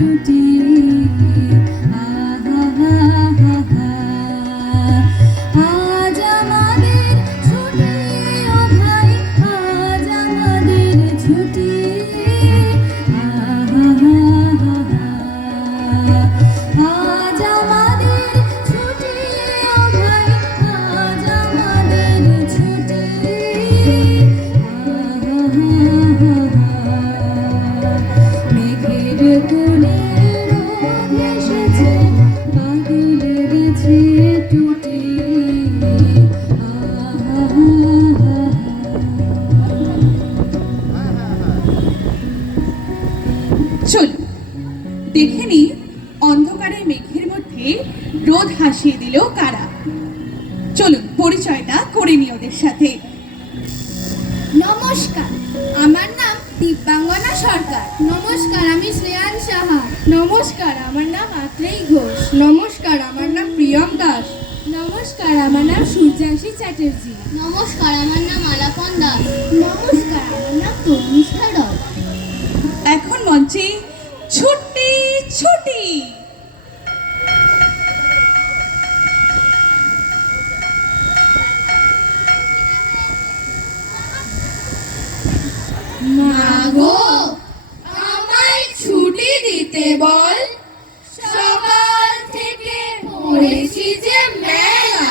টুটি আজ আমাদের ছুটি ও ভাই আজ আমাদের ছুটি আজ আমাদের ছুটি ও ভাই আজ আমাদের ছুটি মেঘের কোলে রোদ এসেছে বাদল গেছে টুটি চল দেখে নি অন্ধকারের মেঘের মধ্যে রোদ হাসিয়ে দিল কারা। চলুন পরিচয়টা করে নি ওদের সাথে। নমস্কার, আমার নাম দীপাঙ্গনা সরকার। নমস্কার, আমি শ্রেয়ান সাহা। নমস্কার, আমার নাম আত্রেয়ী ঘোষ। নমস্কার, আমার নাম প্রিয়ম দাস। নমস্কার, আমার নাম সূর্যাংশী চ্যাটার্জি। নমস্কার, আমার নাম আলাপন দাস। নমস্কার, আমার নাম তন্নিষ্ঠা রয়। এখন মঞ্চে ছুটি ছুটি। মাগো, আমায় ছুটি দিতে বল। সকাল থেকে পড়েছি যে মেলা।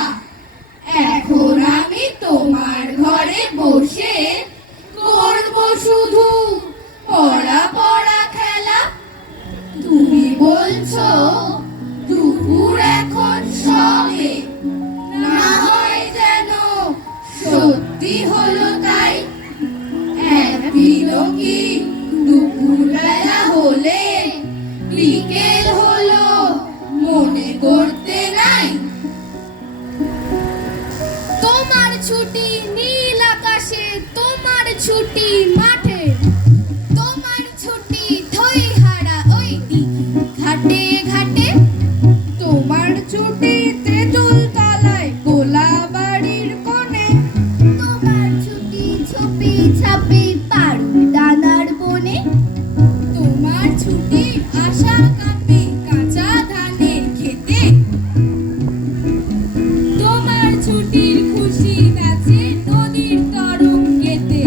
এখন আমি তোমার ঘরে বসে করব শুধু পড়া পড়া খেলা। তুমি বলছো দুপুর এখন সবে, না হয় যেন সত্যি হলো তাই। একদিনও কি দুপুরবেলা হলে বিকেল হলো মনে করতে নাই? তোমার ছুটি নীল আকাশে, তোমার ছুটি মাঠে, তোমার ছুটি থইহারা ওই ঘাটে ঘাটে, তোমার ছুটি তেঁতুল তলায় গোলা বাড়ির কোণে, তোমার ছুটি ঝুপি ঝাপি পারু দানার বনে, তোমার ছুটি আশা কাপে কাঁচা ধানের খেতে, তোমার ছুটির খুশি নাচে নদীর তরঙ্গেতে।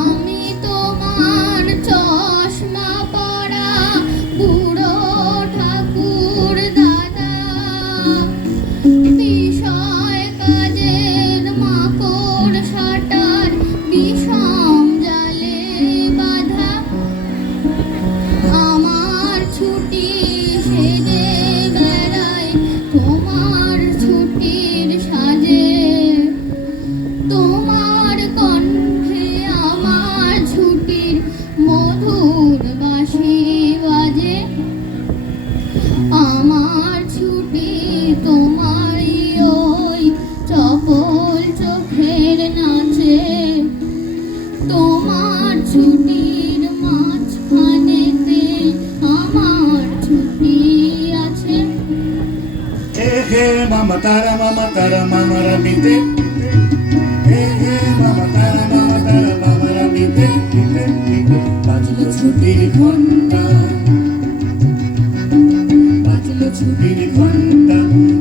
আমি তোমার চশমা পরা বুড়ো ঠাকুর দাদা, বিষয় কাজের মাকড় সাটার বিষম জালে বাঁধা। আমার ছুটি সেজে বেড়ায় তোমার ছুটির সাজে, তোমার কণ্ঠে আমার ছুটির মধুর বাঁশি বাজে। আমার ছুটি তোমারই ওই চপল চোখের নাচে, তোমার ছুটির মাঝখানেতে আমার ছুটি আছে। Hey hey mama tara mama ramite. Hey hey mama tara mama ramite. বাজলো ছুটির ঘন্টা, বাজলো ছুটির ঘন্টা।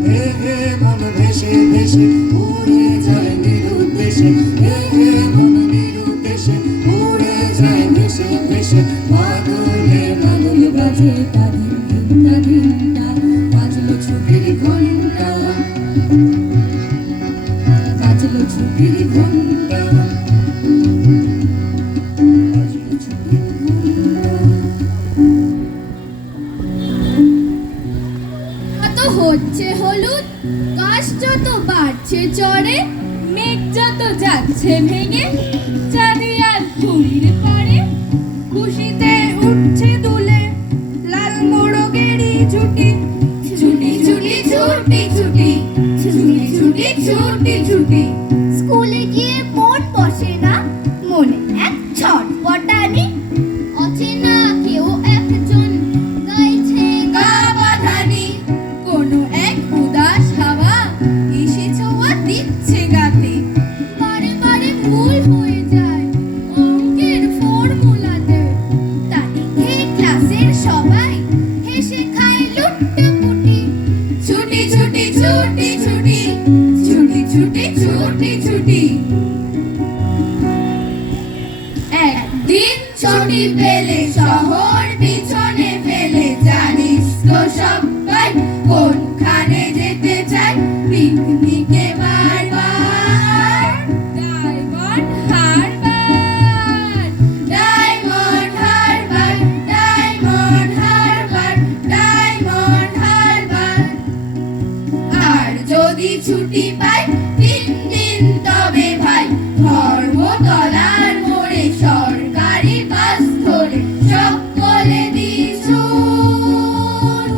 হে হে মন ভেসে ভেসে উড়ে যায় নিরুদ্দেশে। হে হে মন নিরুদ্দেশে উড়ে যায় ভেসে ভেসে। মাদুলে মাদুল বাজে তাদের ঘিন্টা ঘিন্টা। বাজলো ছুটির ঘন্টা, বাজলো ছুটির ঘন্টা, বাজলো ছুটির ঘন্টা। কত হচ্ছে হলুদ, কাশ যত বাড়ছে চড়ে, মেঘ যত যাচ্ছে ভেঙে, চাঁদি আর ঘুড়ির পরে, খুশিতে উঠছে দুলে লাল মোরগেরই ছুটি। ছুটি ছুটি ছুটি ছুটি ছুটি ছুটি ছুটি ছুটি। স্কুলে গিয়ে মন বসে না, মনে এক ছটপটানি। অচেনা কেউ একজন গাইছে গা বাঁধানি, কোনো এক উদাস হাওয়া এসে ছোঁয়া দিচ্ছে গাতে। বারে বারে ভুল হয়ে যায় অঙ্কের ফর্মুলাতে, তারিখে দিন ছুটি পেলে শহর পিছনে ফেলে জানিস তো সবাই কোনখানে যেতে চাই পিকনিকে বারবার Diamond Harbour Diamond Harbour Diamond Harbour Diamond Harbour আর যদি ছুটি পাই 3 দিন তবে ভাই ধর্মতলার মোড়ে সরকারি বাস ধরে সকলে দিছুন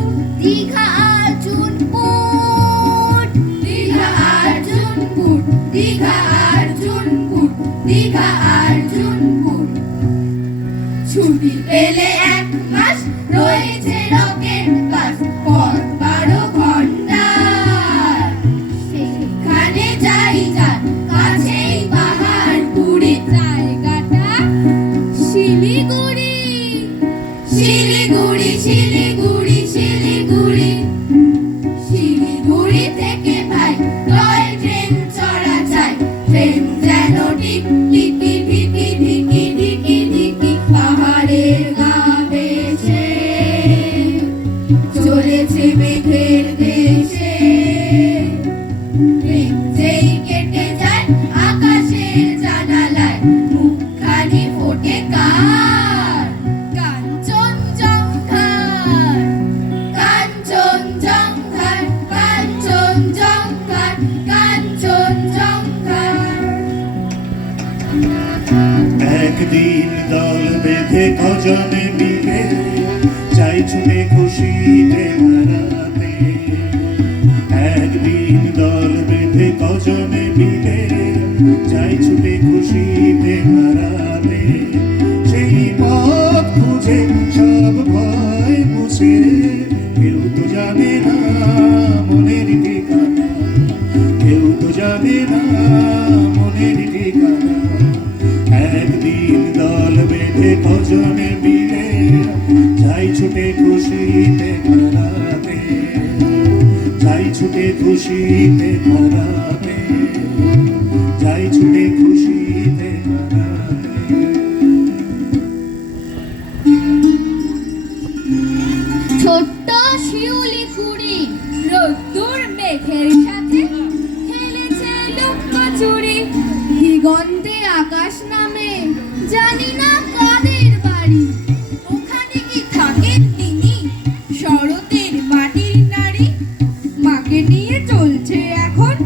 দীঘা আর্জুনপুর দীঘা আর্জুনপুর দীঘা আর্জুনপুর দীঘা আর্জুনপুর ছুটি পেলে 1 মাস রয়েছে রকেট বাস পর 12 ঘন্টা সেখানে যাই যান কাছেই পাহাড়পুরি জায়গাটা শিলিগুড়ি শিলিগুড়ি শিলিগুড়ি শিলিগুড়ি শিলিগুড়ি থেকে ভাই টয় ট্রেন চড়া চাই ট্রেন যেন টিকটিকি ঢিকি ঢিকি ঢিকি ঢিকি পাহাড়ের গা ভেসে চলেছে মেঘের দেশে ট্রেন যেই কেটে যায় আকাশের জানালায় মুখখানি ফোটে কার কাঞ্চনজঙ্ঘার কাঞ্চনজঙ্ঘার কাঞ্চনজঙ্ঘার কাঞ্চনজঙ্ঘার একদিন দল বেঁধে কজনে মিলে যাই ছুটে খুশিতে বেড়াতে একদিন দল বেঁধে কজনে মিলে যাই ছুটে খুশিতে বেড়াতে সেই পথ খুঁজে সব ভয় মুছে কেউ তো জানে না মনের ঠিকানা কেউ তো জানে না মনের ঠিকানা একদিন দল বেঁধে কজনে মিলে যাই ছুটে খুশিতে বেড়াতে যাই ছুটে খুশিতে বেড়াতে যাই ছুটে খুশিতে বেড়াতে ছোট্ট শিউলি কুড়ি রোদ্দুর মেঘের সাথে খেলেছে লুকোচুরি দিগন্তে আকাশ নামে জানি না কাদের বাড়ি ওখানে কি থাকেন তিনি শরতের মাটির নারী মাকে নিয়ে চলছে এখন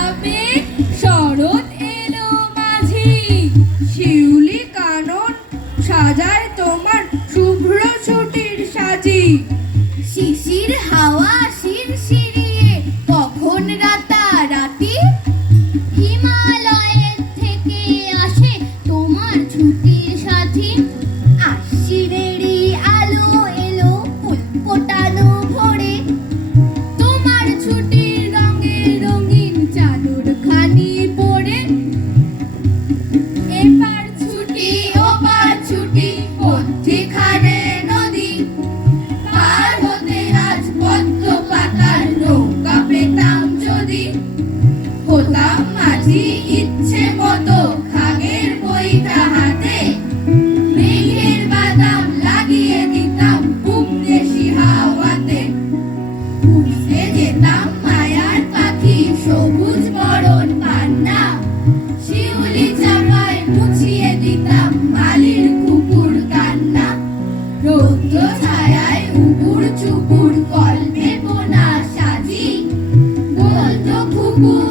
আবে শরৎ এলো মাঝি, শিউলি কানন সাজায় তোমার শুভ্র ছুটির সাজি। শিশির হাওয়া শিরশিরিয়ে কখন রাতারাতি, হিমালয়ের থেকে আসে তোমার ছুটির সাথী। আশ্বিনেরই আলো এলো ফুল ফোটানো ভোরে, তোমার ছুটির রঙে রঙিন চাদর খানি পরে। এপার ছুটি ওপার ছুটি মধ্যিখানে নদী, পার হতে আজ পদ্ম পাতার নৌকা পেতাম যদি। হতাম মাঝি ইচ্ছে মতো খাগের বইটা হাতে, মেঘের বাদাম লাগিয়ে দিতাম উপদেশি হাওয়াতে। উঠতে যেতাম মায়ার পাখি সবুজ বরণ পান্না, শিউলি চাপায় মুছিয়ে দিতাম মালির কুকুর কান্না। রৌদ্র ছায়ায় উপুর চুপুর কল্পে বোনা সাজি, বলতো কুকুর